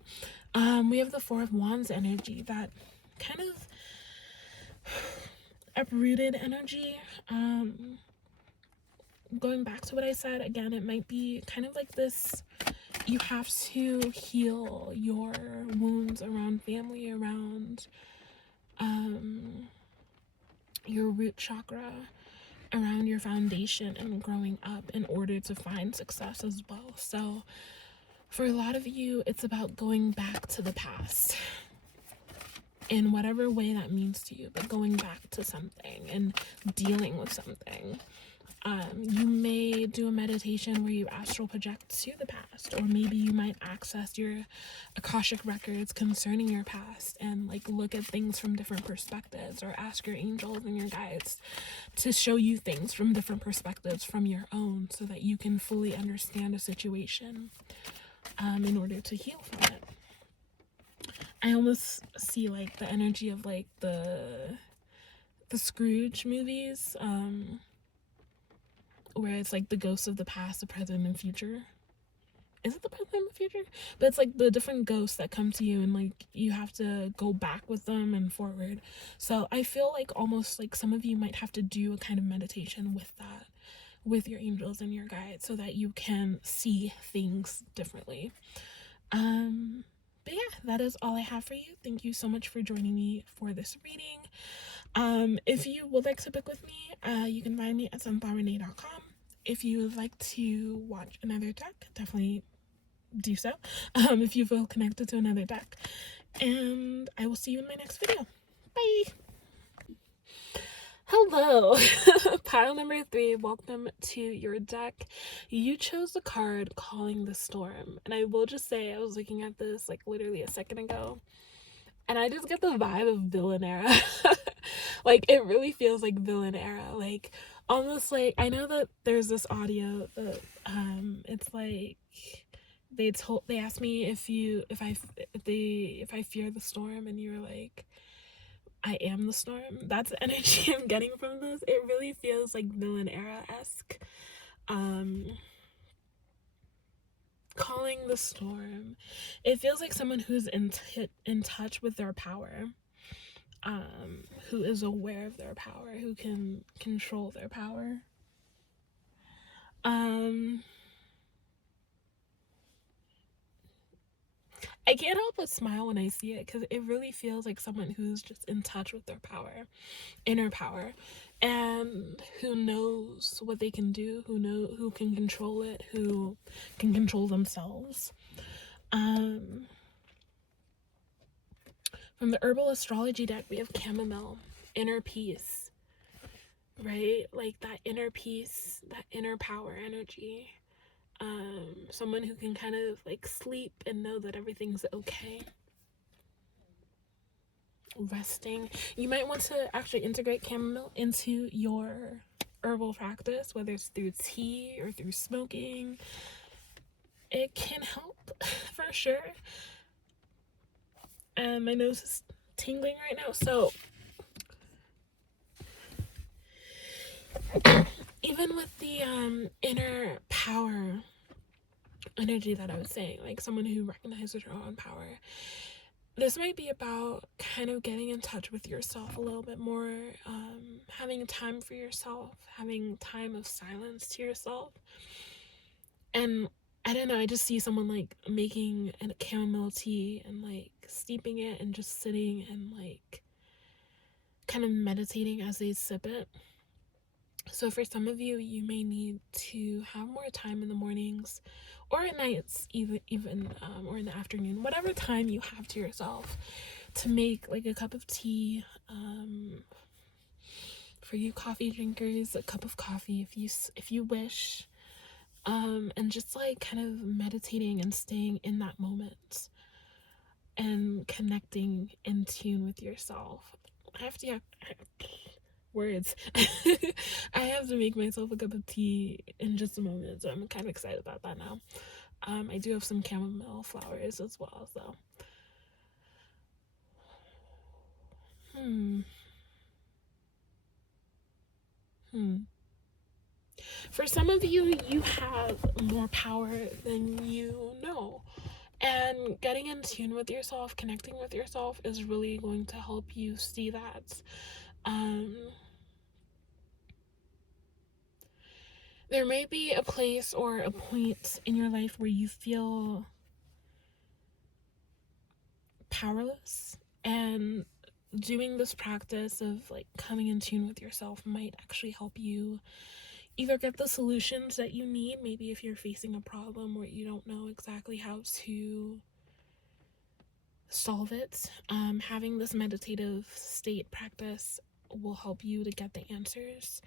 We have the Four of Wands energy, that kind of uprooted energy. Going back to what I said again, it might be kind of like this, you have to heal your wounds around family, around your root chakra, around your foundation and growing up in order to find success as well. So for a lot of you, it's about going back to the past in whatever way that means to you, but going back to something and dealing with something. You may do a meditation where you astral project to the past, or maybe you might access your Akashic records concerning your past and like look at things from different perspectives, or ask your angels and your guides to show you things from different perspectives from your own, so that you can fully understand a situation in order to heal from it. I almost see like the energy of like the Scrooge movies, where it's like the ghosts of the past, the present, and future. Is it the present and the future? But it's like the different ghosts that come to you, and like you have to go back with them and forward. So I feel like almost like some of you might have to do a kind of meditation with that, with your angels and your guides, so that you can see things differently. But yeah, that is all I have for you. Thank you so much for joining me for this reading. If you would like to book with me, you can find me at sunflowerrenee.com. If you would like to watch another deck, definitely do so. If you feel connected to another deck. And I will see you in my next video. Bye! Hello! Pile number 3, welcome to your deck. You chose the card Calling the Storm. And I will just say, I was looking at this like literally a second ago, and I just get the vibe of villain era. Like, it really feels like villain era. Like, almost like, I know that there's this audio that, it's like, they asked me if I fear the storm, and you were like, I am the storm. That's the energy I'm getting from this. It really feels like villain era-esque. Calling the storm. It feels like someone who's in touch with their power. Who is aware of their power, who can control their power. I can't help but smile when I see it, because it really feels like someone who's just in touch with their power, inner power, and who knows what they can do, who can control it, who can control themselves. From the herbal astrology deck, we have chamomile, inner peace, right? Like that inner peace, that inner power energy. Someone who can kind of like sleep and know that everything's okay. Resting. You might want to actually integrate chamomile into your herbal practice, whether it's through tea or through smoking. It can help for sure. And my nose is tingling right now, so even with the inner power energy that I was saying, like someone who recognizes your own power, this might be about kind of getting in touch with yourself a little bit more, having time for yourself, having time of silence to yourself. And I don't know, I just see someone like making a chamomile tea and like steeping it and just sitting and like kind of meditating as they sip it. So for some of you, you may need to have more time in the mornings or at nights, even or in the afternoon, whatever time you have to yourself, to make like a cup of tea. For you coffee drinkers, a cup of coffee if you wish, and just like kind of meditating and staying in that moment and connecting in tune with yourself. Words. I have to make myself a cup of tea in just a moment, so I'm kind of excited about that now. I do have some chamomile flowers as well, so. For some of you, you have more power than you know. And getting in tune with yourself, connecting with yourself is really going to help you see that. There may be a place or a point in your life where you feel powerless, and doing this practice of like coming in tune with yourself might actually help you either get the solutions that you need, maybe if you're facing a problem where you don't know exactly how to solve it. Having this meditative state practice will help you to get the answers.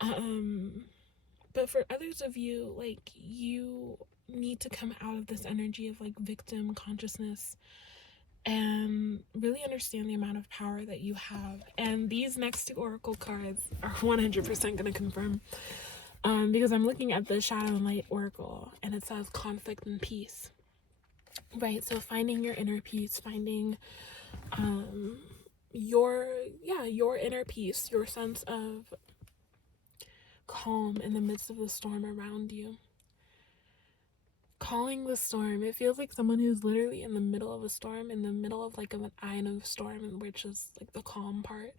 But for others of you, like, you need to come out of this energy of like victim consciousness and really understand the amount of power that you have. And these next two oracle cards are 100% going to confirm, because I'm looking at the Shadow and Light oracle, and it says conflict and peace, right? So finding your inner peace, finding your inner peace, your sense of calm in the midst of the storm around you. Calling the storm, it feels like someone who's literally in the middle of a storm, in the middle of like an eye of a storm, which is like the calm part.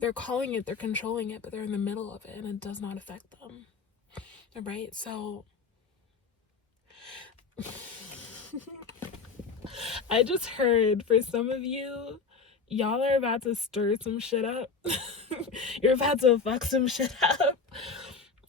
They're calling it, they're controlling it, but they're in the middle of it and it does not affect them, right? So I just heard, for some of you, y'all are about to stir some shit up. You're about to fuck some shit up.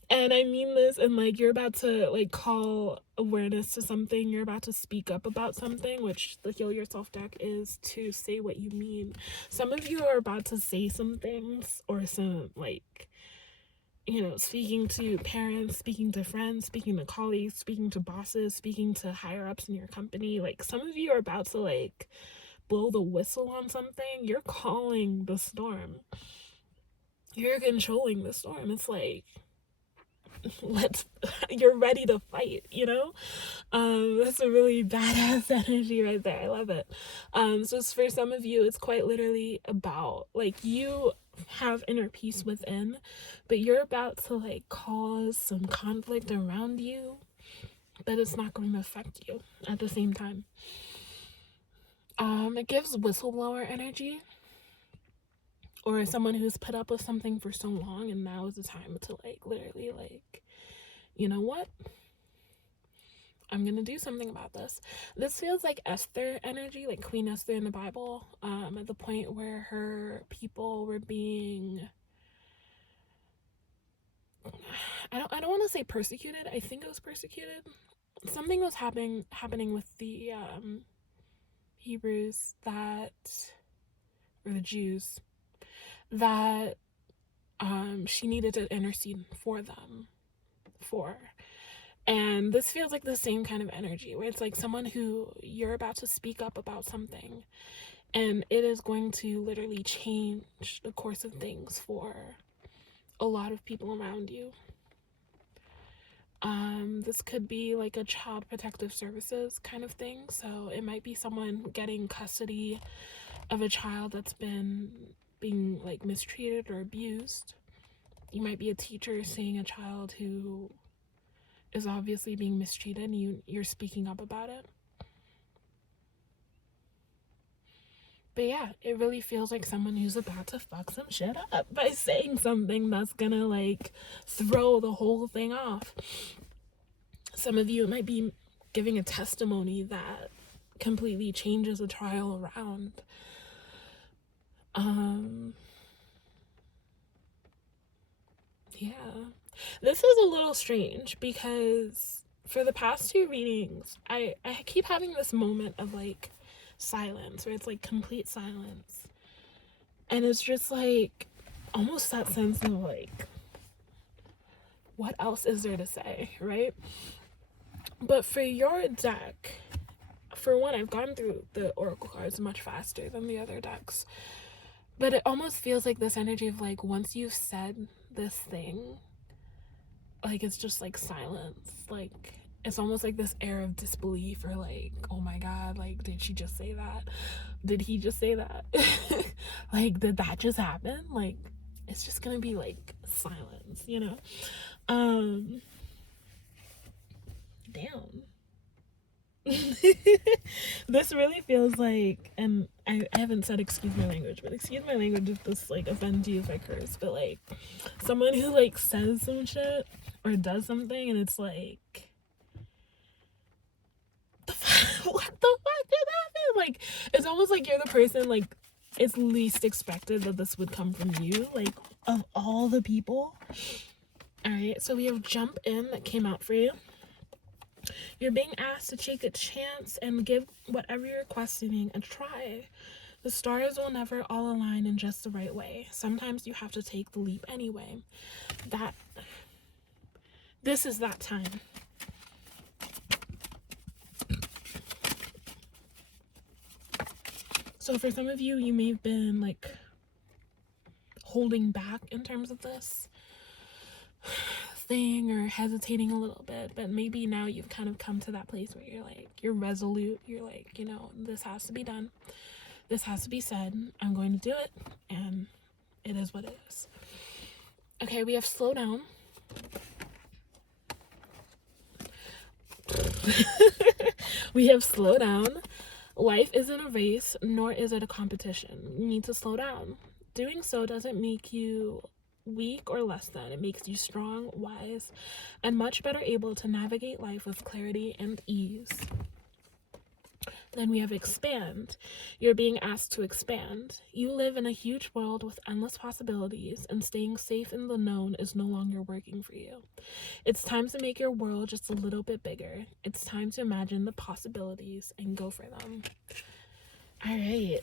And I mean this, and like, you're about to like call awareness to something. You're about to speak up about something, which the Heal Yourself deck is to say what you mean. Some of you are about to say some things, or some like, you know, speaking to parents, speaking to friends, speaking to colleagues, speaking to bosses, speaking to higher ups in your company. Like, some of you are about to like blow the whistle on something. You're calling the storm. You're controlling the storm. It's like, you're ready to fight, you know? That's a really badass energy right there. I love it. So for some of you, it's quite literally about like, you have inner peace within, but you're about to like cause some conflict around you, but it's not going to affect you at the same time. It gives whistleblower energy, or someone who's put up with something for so long, and now is the time to like literally like, you know what? I'm gonna do something about this. This feels like Esther energy, like Queen Esther in the Bible, at the point where her people were being, I don't want to say persecuted. I think it was persecuted. Something was happening with the Hebrews, that, or the Jews, that she needed to intercede for them for. And this feels like the same kind of energy, where it's like someone who, you're about to speak up about something, and it is going to literally change the course of things for a lot of people around you. This could be like a child protective services kind of thing. So it might be someone getting custody of a child that's been being like mistreated or abused. You might be a teacher seeing a child who is obviously being mistreated, and you're speaking up about it. But yeah, it really feels like someone who's about to fuck some shit up by saying something that's gonna like throw the whole thing off. Some of you, it might be giving a testimony that completely changes a trial around. Yeah. This is a little strange, because for the past two readings, I keep having this moment of like silence, where it's like complete silence. And it's just like almost that sense of like, what else is there to say, right? But for your deck, for one, I've gone through the oracle cards much faster than the other decks. But it almost feels like this energy of like, once you've said this thing, like, it's just like silence, like, it's almost like this air of disbelief, or like, oh my god, like, did she just say that? Did he just say that? Like, did that just happen? Like, it's just gonna be like silence, you know? Damn. This really feels like, and I haven't said excuse my language, but excuse my language if this like offends you if I curse, but like someone who like says some shit or does something and it's like, what the fuck did happen? Like, it's almost like you're the person, like, it's least expected that this would come from you, like, of all the people. All right, so we have jump in that came out for you. You're being asked to take a chance and give whatever you're questioning a try. The stars will never all align in just the right way. Sometimes you have to take the leap anyway. This is that time. So for some of you, you may have been like holding back in terms of this thing or hesitating a little bit, but maybe now you've kind of come to that place where you're like, you're resolute, you're like, you know, this has to be done, this has to be said, I'm going to do it, and it is what it is. Okay, we have slow down. We have slow down. Life isn't a race, nor is it a competition. You need to slow down. Doing so doesn't make you weak or less than. It makes you strong, wise, and much better able to navigate life with clarity and ease. Then we have expand. You're being asked to expand. You live in a huge world with endless possibilities, and staying safe in the known is no longer working for you. It's time to make your world just a little bit bigger. It's time to imagine the possibilities and go for them. All right.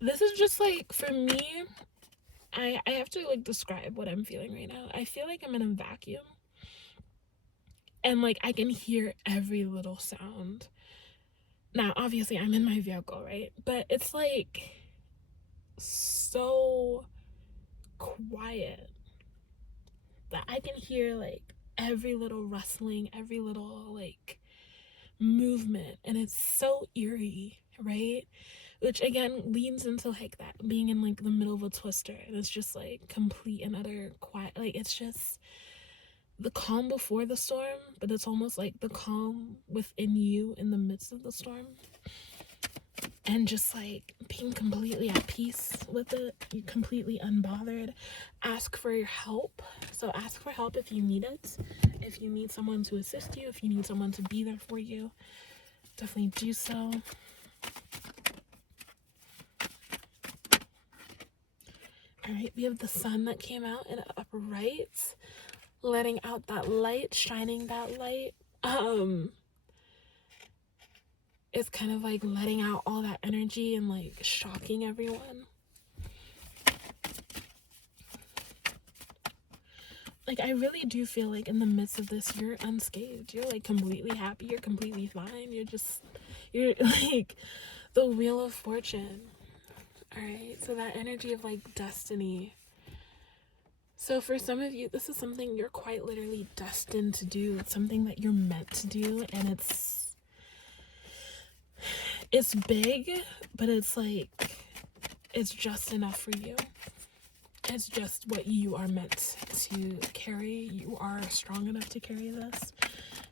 This is just like, for me, I have to like describe what I'm feeling right now. I feel like I'm in a vacuum, and like I can hear every little sound. Now, obviously, I'm in my vehicle, right? But it's like so quiet that I can hear like every little rustling, every little like movement, and it's so eerie, right? Which again leans into like that being in like the middle of a twister, and it's just like complete and utter quiet. Like, it's just the calm before the storm, but it's almost like the calm within you in the midst of the storm, and just like being completely at peace with it. You're completely unbothered. Ask for your help. So ask for help if you need it, if you need someone to assist you, if you need someone to be there for you, definitely do so. All right, we have the sun that came out in upper right, letting out that light, shining that light. It's kind of like letting out all that energy and like shocking everyone. Like, I really do feel like in the midst of this, you're unscathed. You're like completely happy. You're completely fine. You're like the wheel of fortune. All right, so that energy of like destiny. So for some of you, this is something you're quite literally destined to do. It's something that you're meant to do, and it's big, but it's like, it's just enough for you. It's just what you are meant to carry. You are strong enough to carry this.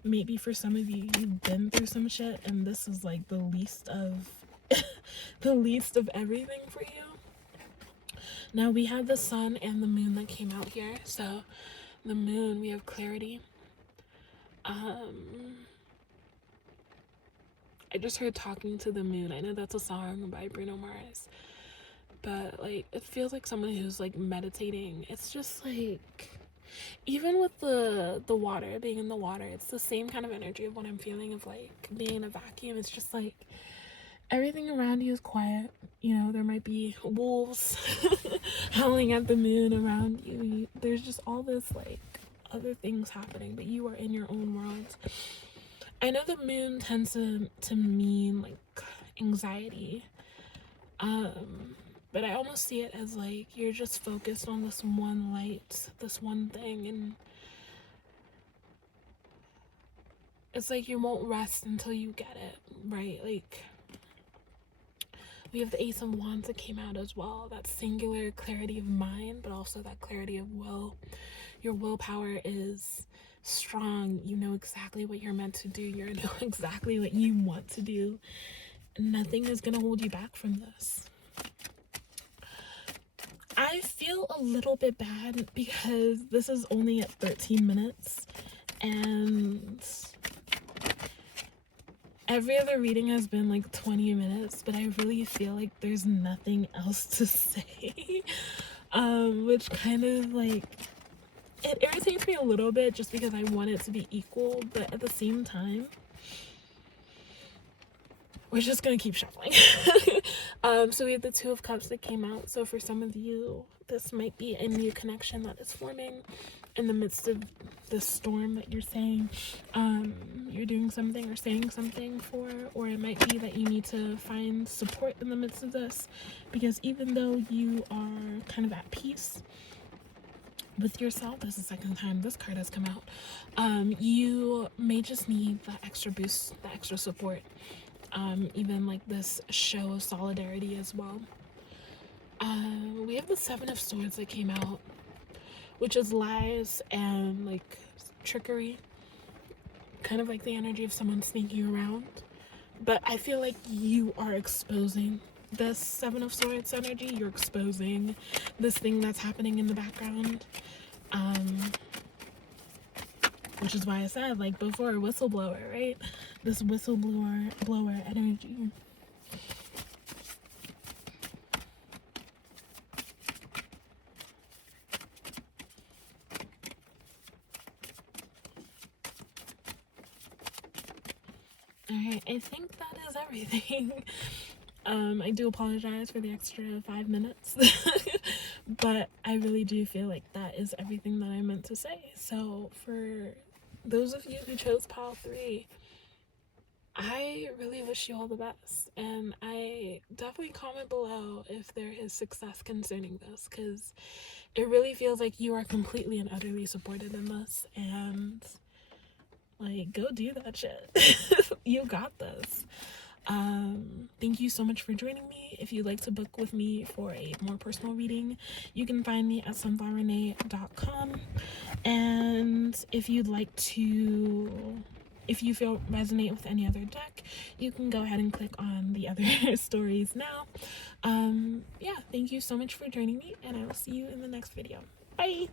Maybe for some of you, you've been through some shit, and this is like the least of the least of everything for you. Now we have the sun and the moon that came out here. So the moon, we have clarity. I just heard Talking to the Moon. I know that's a song by Bruno Mars, but like, it feels like someone who's like meditating. It's just like, even with the water, being in the water, it's the same kind of energy of what I'm feeling of like being in a vacuum. It's just like everything around you is quiet. You know, there might be wolves howling at the moon around you. There's just all this like other things happening, but you are in your own world. I know the moon tends to mean like anxiety. But I almost see it as like you're just focused on this one light, this one thing, and it's like you won't rest until you get it, right? Like, we have the Ace of Wands that came out as well. That singular clarity of mind, but also that clarity of will. Your willpower is strong. You know exactly what you're meant to do. You know exactly what you want to do. Nothing is going to hold you back from this. I feel a little bit bad because this is only at 13 minutes and every other reading has been like 20 minutes, but I really feel like there's nothing else to say, which kind of like, it irritates me a little bit just because I want it to be equal, but at the same time, we're just gonna keep shuffling. So we have the Two of Cups that came out. So for some of you, this might be a new connection that is forming in the midst of the storm that you're saying you're doing something or saying something for, or it might be that you need to find support in the midst of this, because even though you are kind of at peace with yourself, this is the second time this card has come out, you may just need that extra boost, that extra support. Even like this show of solidarity as well. We have the Seven of Swords that came out, which is lies and like trickery, kind of like the energy of someone sneaking around. But I feel like you are exposing this Seven of Swords energy. You're exposing this thing that's happening in the background, which is why I said, like before, whistleblower, right? This whistleblower energy. Alright, I think that is everything. I do apologize for the extra 5 minutes, but I really do feel like that is everything that I meant to say. So for those of you who chose pile 3, I really wish you all the best, and I definitely comment below if there is success concerning this, because it really feels like you are completely and utterly supported in this, and like, go do that shit. You got this. Thank you so much for joining me. If you'd like to book with me for a more personal reading, you can find me at sunflowerrenee.com. And if you'd like to, if you feel resonate with any other deck, you can go ahead and click on the other stories now. Yeah, thank you so much for joining me, and I will see you in the next video. Bye!